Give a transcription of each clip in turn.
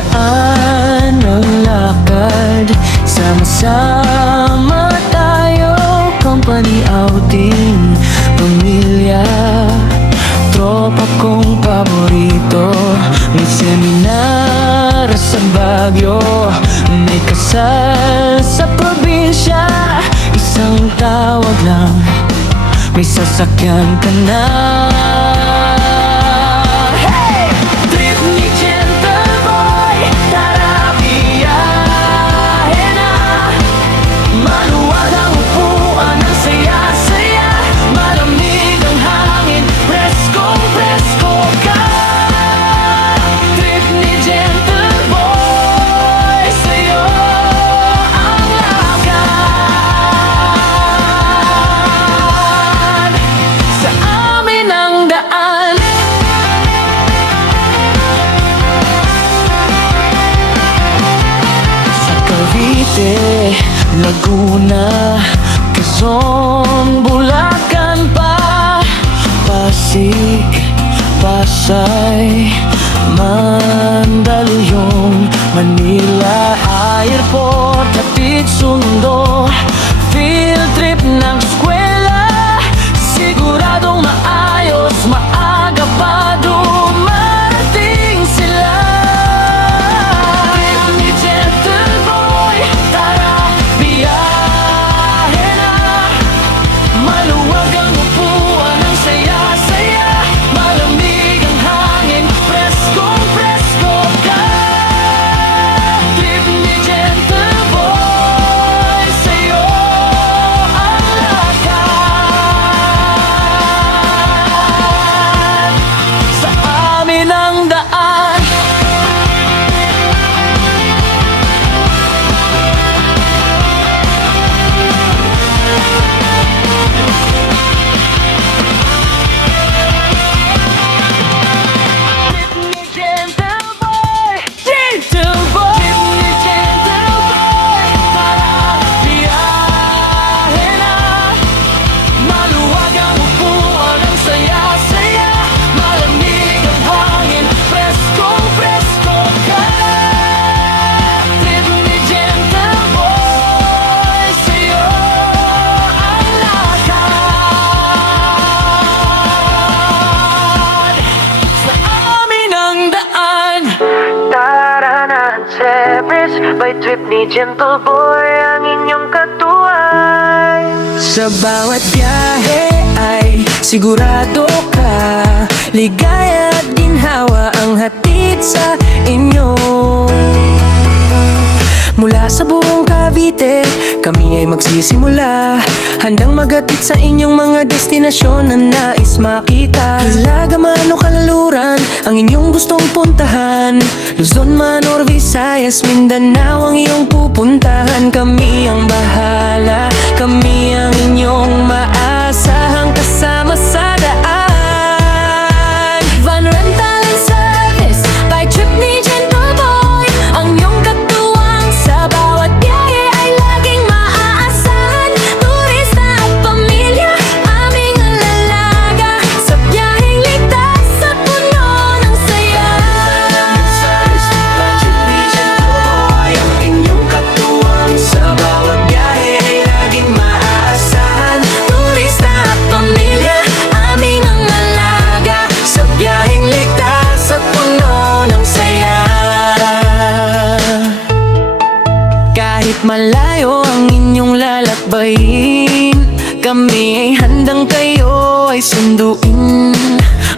daan ng lakad, sama-sama tayo, company outing, pamilya, tropa kong paborito. May seminar sa Baguio, may kasal sa probinsya, isang tawag lang, may sasakyan ka na. Hey! Trip ni Gentle Boy, tara biyahe na. Maluwag ang upuan, ang saya-saya, malamig ang hangin, presko-presko ka. Trip ni Gentle Boy, sa'yo ang lakad. Sa amin ang daan. Sa Cavite, Laguna, Quezon, Bulacan pa, Pasig, Pasay, Mandaluyong, Manila Airport, hatid sundo, field trip ng eskwela, siguradong maayos, maaga pa dumarating sila. Trip ni Gentle Boy, tara biyahe na. Maluwag ang upuan, ang saya-saya, malamig ang hangin, preskong-presko ka. Trip ni Gentle Boy, sa'yo ang lakad. Sa amin ang daan. Trip ni Gentle Boy, Gentle Boy, Trip ni Gentle Boy, tara biyahe na. Maluwag ang upuan, ang saya-saya, malamig ang hangin, preskong-presko ka. Trip ni Gentle Boy, sa'yo ang lakad. Sa amin ang daan. Tara na, Sebris, by Trip ni Gentle Boy, ang inyong katuwang. Sa bawat biyahe ay sigurado ka, ligaya at ginhawa ang hatid sa inyo. Mula sa buong Cavite, kami ay magsisimula, handang maghatid sa inyong mga destinasyon na nais makita. Hilaga man o Kalaluran, ang inyong gustong puntahan, Luzon man or Visayas, Mindanao ang iyong pupuntahan. Kami ang bahala, kami ang inyong maasahang kasama sa daan. Van Rental and Service by Trip ni Gentle Boy, ang iyong katuwang sa bawat biyahe ay laging maaasahan. Turista at pamilya, aming alalaga, sa biyaheng ligtas at puno ng saya. Ang inyong katuwang sa bawat biyahe ay laging maaasahan. Turista at pamilya, aming ang alaga, sa biyaheng ligtas at puno ng saya. Kahit malayo ang inyong lalakbayin, kami ay handang kayo ay sunduin.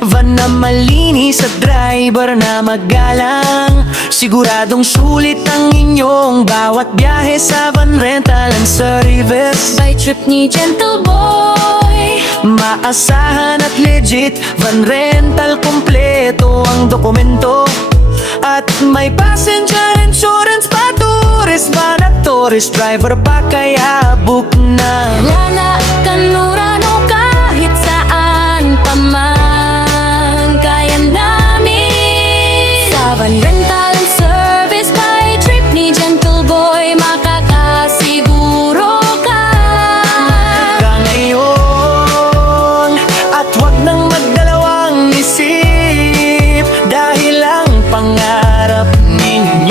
Van na malinis at driver na magalang, siguradong sulit ang inyong bawat biyahe sa Van Rental and Service by Trip ni Gentle Boy. Maasahan at legit, Van Rental kompleto ang dokumento, at may passenger insurance pa, tourist van at tourist driver pa, kaya book na. Lala, Kanluran o kahit saan pa man, kaya namin. Sa Van Rental and Service by Trip ni Gentle Boy, makakasiguro ka. Ka ngayon, at wag nang magdalawang isip, dahil ang pangarap ninyo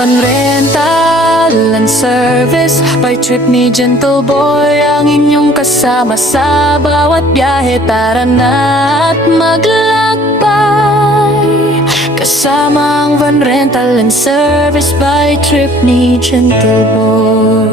Van Rental and Service by Trip ni Gentle Boy, ang inyong kasama sa bawat biyahe. Tara na at maglakbay kasama ang Van Rental and Service by Trip ni Gentle Boy.